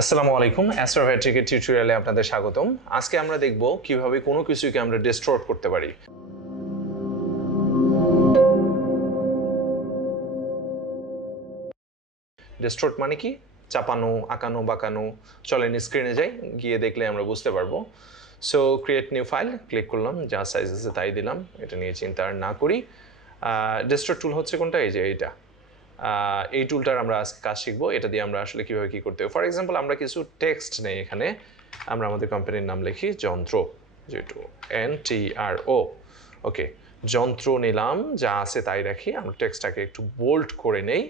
আসসালামু আলাইকুম অ্যাস্ট্রোভেট্রিকের টিউটোরিয়ালে আপনাদের স্বাগতম। আজকে আমরা দেখব কিভাবে কোনো কিছুকে আমরা ডিস্টর্ট করতে পারি। ডিস্টর্ট মানে কি? চাপানো, আঁকানো, বাঁকানো। চলেন স্ক্রিনে যাই, গিয়ে দেখলে আমরা বুঝতে পারবো। So create new file click করলাম, যা সাইজ আছে তাই দিলাম, এটা নিয়ে চিন্তা আর না করি। ডিস্টর্ট টুল হচ্ছে কোনটা? এই যে এইটা। এই টুলটার আমরা আজকে কাজ শিখবো। এটা দিয়ে আমরা আসলে কীভাবে কী করতে হবে। ফর এক্সাম্পল আমরা কিছু টেক্সট নেই, এখানে আমরা আমাদের কোম্পানির নাম লিখি যন্ত্র, যেটু NTRO। ওকে, যন্ত্র নিলাম, যা আছে তাই রাখি। আমরা টেক্সটটাকে একটু বোল্ড করে নেই,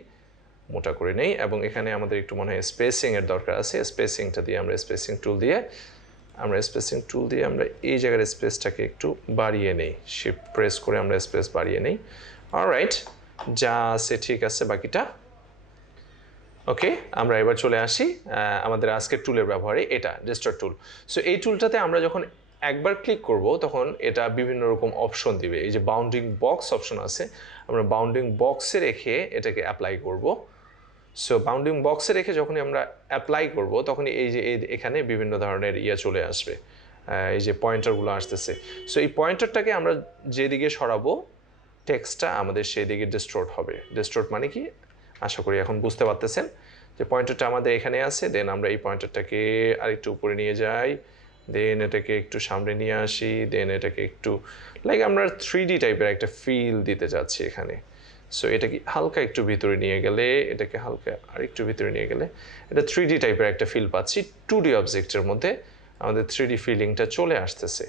মোটা করে নেই, এবং এখানে আমাদের একটু মনে হয় স্পেসিংয়ের দরকার আছে। স্পেসিংটা দিয়ে আমরা স্পেসিং টুল দিয়ে আমরা এই জায়গার স্পেসটাকে একটু বাড়িয়ে নেই। শিফট প্রেস করে আমরা স্পেস বাড়িয়ে নেই। অলরাইট, যা আছে ঠিক আছে বাকিটা। ওকে, আমরা এবার চলে আসি আমাদের আজকের টুলের ব্যবহারে। এটা ডিস্টর্ট টুল। সো এই টুলটাতে আমরা যখন একবার ক্লিক করব তখন এটা বিভিন্ন রকম অপশন দিবে। এই যে বাউন্ডিং বক্স অপশন আছে, আমরা বাউন্ডিং বক্সে রেখে এটাকে অ্যাপ্লাই করব। সো বাউন্ডিং বক্সে রেখে যখনই আমরা অ্যাপ্লাই করব তখনই এই যে এখানে বিভিন্ন ধরনের চলে আসবে, এই যে পয়েন্টারগুলো আসতেছে। সো এই পয়েন্টারটাকে আমরা যেদিকে সরাবো টেক্সটটা আমাদের সেই দিকে ডিস্টর্ট হবে। ডিস্টর্ট মানে কি আশা করি এখন বুঝতে পারতেছেন, যে পয়েন্টারটা আমাদের এখানে আছে, দেন আমরা এই পয়েন্টারটাকে আরেকটু উপরে নিয়ে যাই, দেন এটাকে একটু সামনে নিয়ে আসি, দেন এটাকে একটু লাইক আমরা 3D টাইপের একটা ফিল দিতে যাচ্ছি এখানে। সো এটাকে হালকা একটু ভিতরে নিয়ে গেলে, এটাকে হালকা আরেকটু ভিতরে নিয়ে গেলে এটা 3D টাইপের একটা ফিল পাচ্ছি। 2D অবজেক্টের মধ্যে আমাদের 3D ফিলিংটা চলে আসতেছে।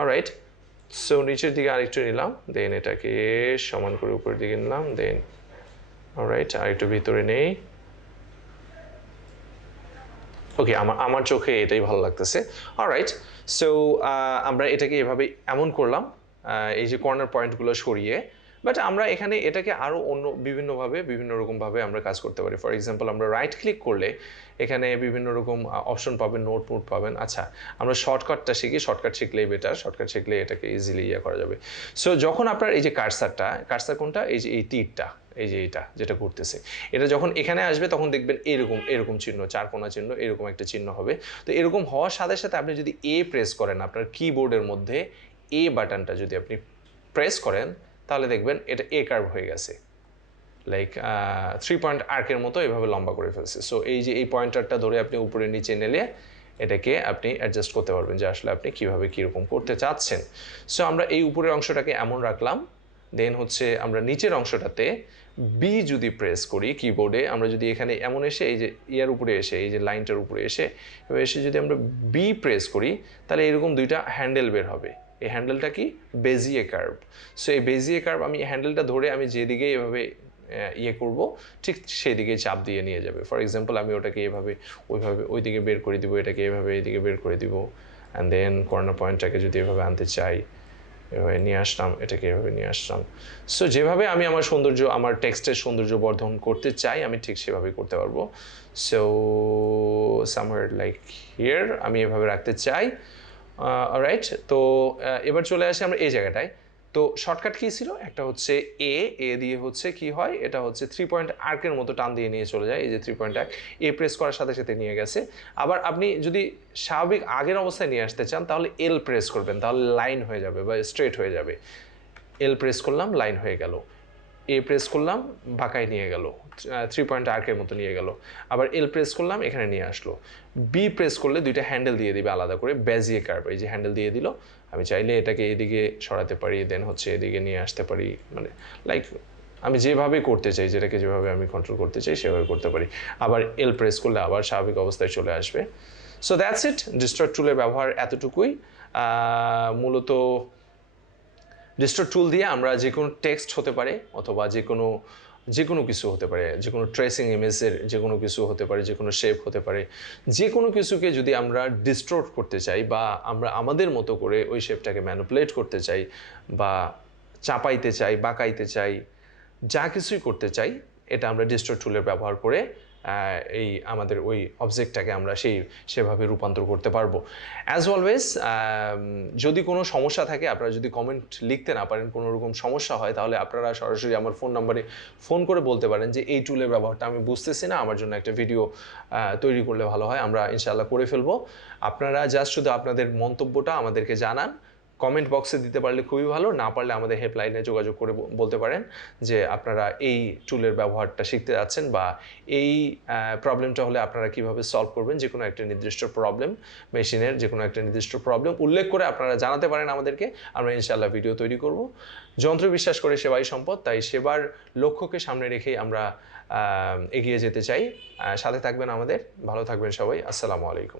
অলরাইট, সো নিচের দিকে আরেকটু নিলাম, দেন এটাকে সমান করে উপরের দিকে নিলাম, দেন অলরাইট আরেকটু ভিতরে নেই। ওকে, আমার চোখে এটাই ভালো লাগতেছে। অলরাইট, সো আমরা এটাকে এভাবে এমন করলাম, এই যে কর্নার পয়েন্টগুলো সরিয়ে। বাট আমরা এখানে এটাকে আরও অন্য বিভিন্ন রকমভাবে আমরা কাজ করতে পারি। ফর এক্সাম্পল আমরা রাইট ক্লিক করলে এখানে বিভিন্ন রকম অপশন পাবেন, নোট পাবেন। আচ্ছা, আমরা শর্টকাটটা শিখি, শর্টকাট শিখলেই বেটার। শর্টকাট শিখলে এটাকে ইজিলি করা যাবে। সো যখন আপনার এই যে কার্সার কোনটা, এই যে এই তীরটা, এই যে এটা যেটা ঘুরতেছে, এটা যখন এখানে আসবে তখন দেখবেন এরকম চিহ্ন, চারকোনা চিহ্ন, এরকম একটা চিহ্ন হবে। তো এরকম হওয়ার সাথে সাথে আপনি যদি প্রেস করেন, আপনার কিবোর্ডের মধ্যে বাটনটা যদি আপনি প্রেস করেন, তাহলে দেখবেন এটা কার্ভ হয়ে গেছে, লাইক 3 পয়েন্ট আর্কের মতো এভাবে লম্বা করে ফেলছে। সো এই যে এই পয়েন্টারটা ধরে আপনি উপরে নিচে নেলে এটাকে আপনি অ্যাডজাস্ট করতে পারবেন, যে আসলে আপনি কীভাবে কীরকম করতে চাচ্ছেন। সো আমরা এই উপরের অংশটাকে এমন রাখলাম, দেন হচ্ছে আমরা নিচের অংশটাতে বি যদি প্রেস করি কিবোর্ডে, আমরা যদি এখানে এমন এসে এই যে উপরে এসে, এই যে লাইনটার উপরে এসে যদি আমরা বি প্রেস করি, তাহলে এরকম দুইটা হ্যান্ডেল বের হবে। এই হ্যান্ডেলটা কি? বেজিয়ে কার্ভ। সো এই বেজিয়ে কার্ভ আমি হ্যান্ডেলটা ধরে আমি যেদিকে এভাবে করব, ঠিক সেই দিকে চাপ দিয়ে নিয়ে যাবে। ফর এক্সাম্পল আমি ওটাকে ওইভাবে ওই দিকে বের করে দিব, এটাকে এভাবে এইদিকে বের করে দিব, অ্যান্ড দেন কর্নার পয়েন্টটাকে যদি এভাবে আনতে চাই, এভাবে নিয়ে আসলাম, এটাকে এভাবে নিয়ে আসলাম। সো যেভাবে আমি আমার টেক্সটের সৌন্দর্য বর্ধন করতে চাই, আমি ঠিক সেভাবেই করতে পারবো। সো সামহার লাইক হিয়ার আমি এভাবে রাখতে চাই। অলরাইট, তো এবার চলে আসি আমরা এই জায়গাটায়। তো শর্টকাট কী ছিল? একটা হচ্ছে এ দিয়ে হচ্ছে কি হয়, এটা হচ্ছে 3 পয়েন্ট আর্কের মতো টান দিয়ে নিয়ে চলে যায়। এই যে 3 পয়েন্ট আর্ক, প্রেস করার সাথে সাথে নিয়ে গেছে। আবার আপনি যদি স্বাভাবিক আগের অবস্থায় নিয়ে আসতে চান, তাহলে প্রেস করবেন, তাহলে লাইন হয়ে যাবে বা স্ট্রেট হয়ে যাবে। প্রেস করলাম, লাইন হয়ে গেল। প্রেস করলাম, বাঁকায় নিয়ে গেল, 3 পয়েন্ট আর্কের মতো নিয়ে গেল। আবার প্রেস করলাম, এখানে নিয়ে আসলো। বি প্রেস করলে দুইটা হ্যান্ডেল দিয়ে দিবে আলাদা করে, বেজিয়ে কার্ভ, এই যে হ্যান্ডেল দিয়ে দিল। আমি চাইলে এটাকে এদিকে সরাতে পারি, দেন হচ্ছে এদিকে নিয়ে আসতে পারি, মানে লাইক আমি যেভাবে করতে চাই, যেটাকে যেভাবে আমি কন্ট্রোল করতে চাই সেভাবে করতে পারি। আবার প্রেস করলে আবার স্বাভাবিক অবস্থায় চলে আসবে। So that's it. ডিস্টর্ট টুলের ব্যবহার এতটুকুই। মূলত ডিস্টর্ট টুল দিয়ে আমরা যে কোনো টেক্সট হতে পারে, অথবা যে কোনো কিছু হতে পারে, যে কোনো ট্রেসিং ইমেজের যে কোনো কিছু হতে পারে, যে কোনো শেপ হতে পারে, যে কোনো কিছুকে যদি আমরা ডিস্টর্ট করতে চাই, বা আমরা আমাদের মতো করে ওই শেপটাকে ম্যানিপুলেট করতে চাই, বা চাপাইতে চাই, বাঁকাইতে চাই, যা কিছুই করতে চাই, এটা আমরা ডিস্টর্ট টুলের ব্যবহার করে এই আমাদের ওই অবজেক্টটাকে আমরা সেভাবে রূপান্তর করতে পারবো। অ্যাজ অলওয়েজ যদি কোনো সমস্যা থাকে, আপনারা যদি কমেন্ট লিখতে না পারেন, কোনো রকম সমস্যা হয়, তাহলে আপনারা সরাসরি আমার ফোন নাম্বারে ফোন করে বলতে পারেন যে এই টুলের ব্যবহারটা আমি বুঝতেছি না, আমার জন্য একটা ভিডিও তৈরি করলে ভালো হয়। আমরা ইনশাআল্লাহ করে ফেলবো। আপনারা জাস্ট শুধু আপনাদের মন্তব্যটা আমাদেরকে জানান, কমেন্ট বক্সে দিতে পারলে খুবই ভালো, না পারলে আমাদের হেল্পলাইনে যোগাযোগ করে বলতে পারেন যে আপনারা এই টুলের ব্যবহারটা শিখতে যাচ্ছেন, বা এই প্রবলেমটা হলে আপনারা কিভাবে সলভ করবেন। যে কোনো একটা নির্দিষ্ট প্রবলেম, মেশিনের যে কোনো একটা নির্দিষ্ট প্রবলেম উল্লেখ করে আপনারা জানাতে পারেন আমাদেরকে, আমরা ইনশাআল্লাহ ভিডিও তৈরি করব। যন্ত্র বিশ্বাস করে সেবাই সম্পদ, তাই সেবার লক্ষ্যকে সামনে রেখেই আমরা এগিয়ে যেতে চাই। সাথে থাকবেন আমাদের। ভালো থাকবেন সবাই। আসসালামু আলাইকুম।